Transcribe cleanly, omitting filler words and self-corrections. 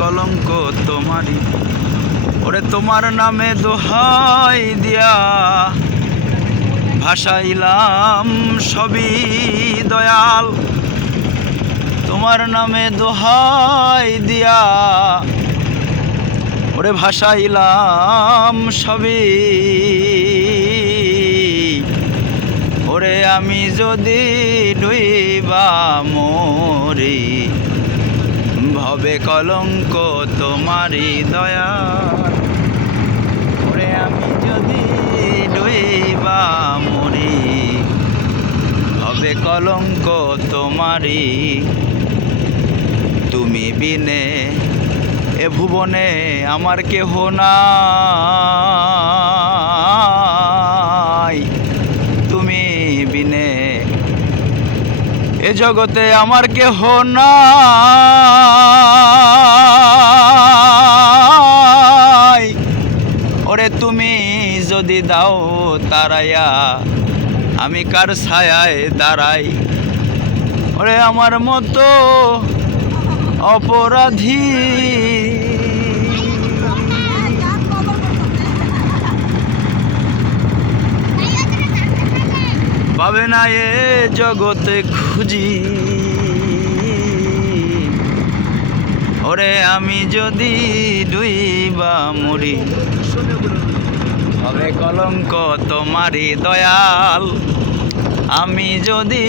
কলঙ্ক তোমারই। ওরে তোমার নামে দোহাই দিয়া ভাসাইলাম সবই দয়াল, তোমার নামে দোহাই দিয়া ওরে ভাসাইলাম সবই। ওরে আমি যদি ডুইবা মরি, ভবে কলঙ্ক তোমারই দয়া। ওরে আমি যদি ডুইবা মরি, ভবে কলঙ্ক তোমারই। তুমি বিনে এ ভুবনে আমার কেহ নাই, তুমি বিনে এ জগতে আমার কেহ নাই। ওরে তুমি যদি দাও তারাইয়া, আমি কার ছায়ায় দাঁড়াই। ওরে আমার মতো অপরাধী পাবে না এ জগতে খুঁজি। ওরে আমি যদি ডুইবা মরি, হবে কলঙ্ক তোমারই দয়াল। আমি যদি